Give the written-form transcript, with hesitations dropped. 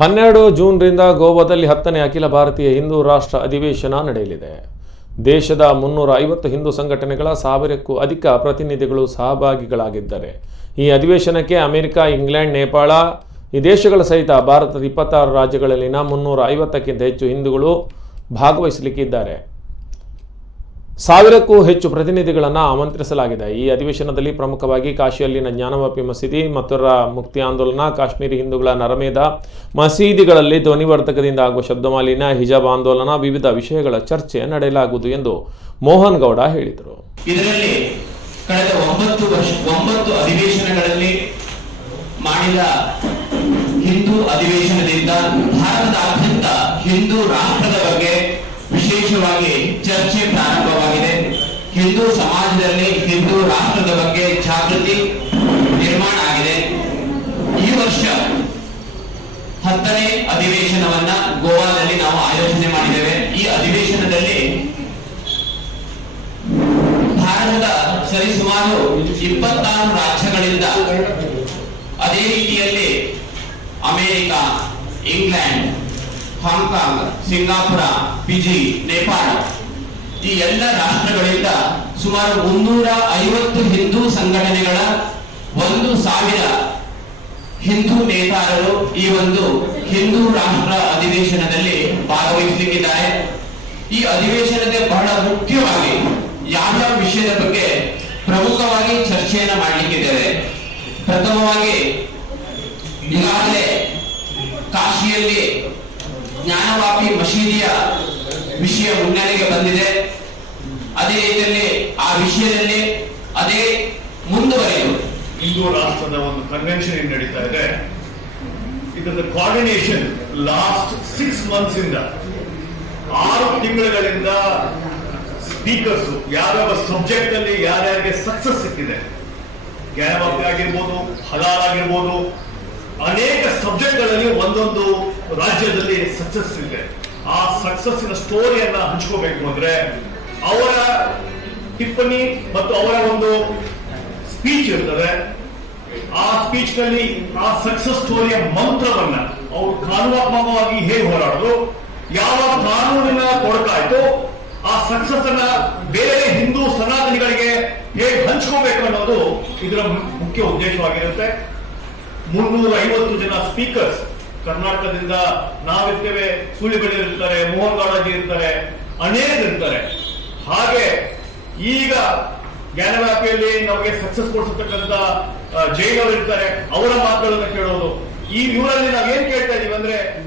12 ಜೂನ್ರಿಂದ ಗೋವಾದಲ್ಲಿ 10ನೇ ಅಖಿಲ ಭಾರತೀಯ ಹಿಂದೂ ರಾಷ್ಟ್ರ ಅಧಿವೇಶನ ನಡೆಯಲಿದೆ. ದೇಶದ 350 ಹಿಂದೂ ಸಂಘಟನೆಗಳ 1000ಕ್ಕೂ ಅಧಿಕ ಪ್ರತಿನಿಧಿಗಳು ಸಹಭಾಗಿಗಳಾಗಿದ್ದಾರೆ. ಈ ಅಧಿವೇಶನಕ್ಕೆ ಅಮೆರಿಕ, ಇಂಗ್ಲೆಂಡ್, ನೇಪಾಳ ಈ ದೇಶಗಳ ಸಹಿತ ಭಾರತದ 26 ರಾಜ್ಯಗಳಲ್ಲಿನ 350ಕ್ಕಿಂತ ಹೆಚ್ಚು ಹಿಂದೂಗಳು ಭಾಗವಹಿಸಲಿಕ್ಕಿದ್ದಾರೆ. 1000ಕ್ಕೂ ಹೆಚ್ಚು ಪ್ರತಿನಿಧಿಗಳನ್ನು ಆಮಂತ್ರಿಸಲಾಗಿದೆ. ಈ ಅಧಿವೇಶನದಲ್ಲಿ ಪ್ರಮುಖವಾಗಿ ಕಾಶಿಯಲ್ಲಿನ ಜ್ಞಾನವಾಪಿ ಮಸೀದಿ, ಮಥುರಾ ಮುಕ್ತಿ ಆಂದೋಲನ, ಕಾಶ್ಮೀರಿ ಹಿಂದೂಗಳ ನರಮೇಧ, ಮಸೀದಿಗಳಲ್ಲಿ ಧ್ವನಿವರ್ಧಕದಿಂದ ಆಗುವ ಶಬ್ದಮಾಲಿನ್ಯ, ಹಿಜಾಬ್ ಆಂದೋಲನ, ವಿವಿಧ ವಿಷಯಗಳ ಚರ್ಚೆ ನಡೆಯಲಾಗುವುದು ಎಂದು ಮೋಹನ್ ಗೌಡ ಹೇಳಿದರು. ಇದರಲ್ಲಿ ಕಳೆದ 9 ಅಧಿವೇಶನಗಳಲ್ಲಿ ಮಾಡಿದ ಹಿಂದೂ ಅಧಿವೇಶನದಿಂದ ಭಾರತದಾದ್ಯಂತ ಹಿಂದೂ ರಾಷ್ಟ್ರದ ಬಗ್ಗೆ ವಿಶೇಷವಾಗಿ ಚರ್ಚೆ ಪ್ರಾರಂಭವಾಗಿದೆ. ಹಿಂದೂ ಸಮಾಜದಲ್ಲಿ ಹಿಂದೂ ರಾಷ್ಟ್ರದ ಬಗ್ಗೆ ಜಾಗೃತಿ ನಿರ್ಮಾಣ ಆಗಿದೆ. ಈ ವರ್ಷ 10ನೇ ಅಧಿವೇಶನವನ್ನ ಗೋವಾದಲ್ಲಿ ನಾವು ಆಯೋಜನೆ ಮಾಡಿದ್ದೇವೆ. ಈ ಅಧಿವೇಶನದಲ್ಲಿ ಭಾರತದ ಸರಿಸುಮಾರು 26 ರಾಜ್ಯಗಳಿಂದ, ಅದೇ ರೀತಿಯಲ್ಲಿ America, England, Hong Kong, Singapore, Fiji, Nepal ಈ ಎಲ್ಲ ರಾಷ್ಟ್ರಗಳಿಂದ ಸುಮಾರು 350 ಹಿಂದೂ ಸಂಘಟನೆಗಳ 1000 ಹಿಂದೂ ನೇತಾರರು ಈ ಒಂದು ಹಿಂದೂ ರಾಷ್ಟ್ರ ಅಧಿವೇಶನದಲ್ಲಿ ಭಾಗವಹಿಸಲಿಕ್ಕಿದ್ದಾರೆ. ಈ ಅಧಿವೇಶನದ ಬಹಳ ಮುಖ್ಯವಾಗಿ ಯಾವ ವಿಷಯದ ಬಗ್ಗೆ ಪ್ರಮುಖವಾಗಿ ಚರ್ಚೆಯನ್ನು ಮಾಡಲಿಕ್ಕಿದ್ದೇವೆ. ಪ್ರಥಮವಾಗಿ ಈಗಾಗಲೇ ಕಾಶಿಯಲ್ಲಿ ಜ್ಞಾನವಾಪಿ ಮಸೀದಿಯ ವಿಷಯ ಮುನ್ನೆಲೆಗೆ ಬಂದಿದೆ. ಅದೇ ರೀತಿಯಲ್ಲಿ ಆ ವಿಷಯದಲ್ಲಿ ಅದೇ ಮುಂದುವರೆಯುವುದು ಹಿಂದೂ ರಾಷ್ಟ್ರದ ಒಂದು ಕನ್ವೆನ್ಷನ್ ನಡೀತಾ ಇದೆ. ಇದರ ಕೋಆರ್ಡಿನೇಷನ್ ಲಾಸ್ಟ್ 6 months ಇಂದ 6 ತಿಂಗಳುಗಳಿಂದ ಸ್ಪೀಕರ್ಸ್ ಯಾವ್ಯಾವ ಸಬ್ಜೆಕ್ಟ್ ಅಲ್ಲಿ ಯಾರ್ಯಾರಿಗೆ ಸಕ್ಸಸ್ ಸಿಕ್ಕಿದೆ, ಜ್ಞಾನವಾಪಿ ಆಗಿರ್ಬೋದು, ಹಲಾಲ್ ಆಗಿರ್ಬೋದು, ಅನೇಕ ಸಬ್ಜೆಕ್ಟ್ಗಳಲ್ಲಿ ಒಂದೊಂದು ರಾಜ್ಯದಲ್ಲಿ ಸಕ್ಸಸ್ ಇದೆ. ಆ ಸಕ್ಸಸ್ಸಿನ ಸ್ಟೋರಿಯನ್ನ ಹಂಚ್ಕೋಬೇಕು ಅಂದ್ರೆ ಅವರ ಟಿಪ್ಪಣಿ ಮತ್ತು ಅವರ ಒಂದು ಸ್ಪೀಚ್ ಇರ್ತದೆ. ಆ ಸ್ಪೀಚ್ ನಲ್ಲಿ ಆ ಸಕ್ಸಸ್ ಸ್ಟೋರಿಯ ಮಂತ್ರವನ್ನ ಅವರು ಕಾನೂನಾತ್ಮಕವಾಗಿ ಹೇಗೆ ಹೋರಾಡೋದು, ಯಾವ ಕಾನೂನಿನ ತೊಡಕಾಯ್ತು, ಆ ಸಕ್ಸಸ್ ಅನ್ನ ಬೇರೆ ಹಿಂದೂ ಸನಾತನಿಗಳಿಗೆ ಹೇಗೆ ಹಂಚ್ಕೋಬೇಕು ಅನ್ನೋದು ಇದರ ಮುಖ್ಯ ಉದ್ದೇಶವಾಗಿರುತ್ತೆ. 350 ಜನ ಸ್ಪೀಕರ್ಸ್ ಕರ್ನಾಟಕದಿಂದ ನಾವಿರ್ತೇವೆ, ಸೂಳಿಬೆಲೆ ಇರ್ತಾರೆ, ಮೋಹನ್ ಗೌಡಜಿ ಇರ್ತಾರೆ, ಅನೇಕರು ಇರ್ತಾರೆ. ಹಾಗೆ ಈಗ ಜ್ಞಾನವ್ಯಾಪಿಯಲ್ಲಿ ನಮಗೆ ಸಕ್ಸಸ್ ಕೊಡಿಸತಕ್ಕಂತ ಜೈನ್ ಅವರು ಇರ್ತಾರೆ, ಅವರ ಮಾತುಗಳನ್ನ ಕೇಳೋದು. ಈ ಇವರಲ್ಲಿ ನಾವೇನ್ ಕೇಳ್ತಾ ಇದೀವಿ ಅಂದ್ರೆ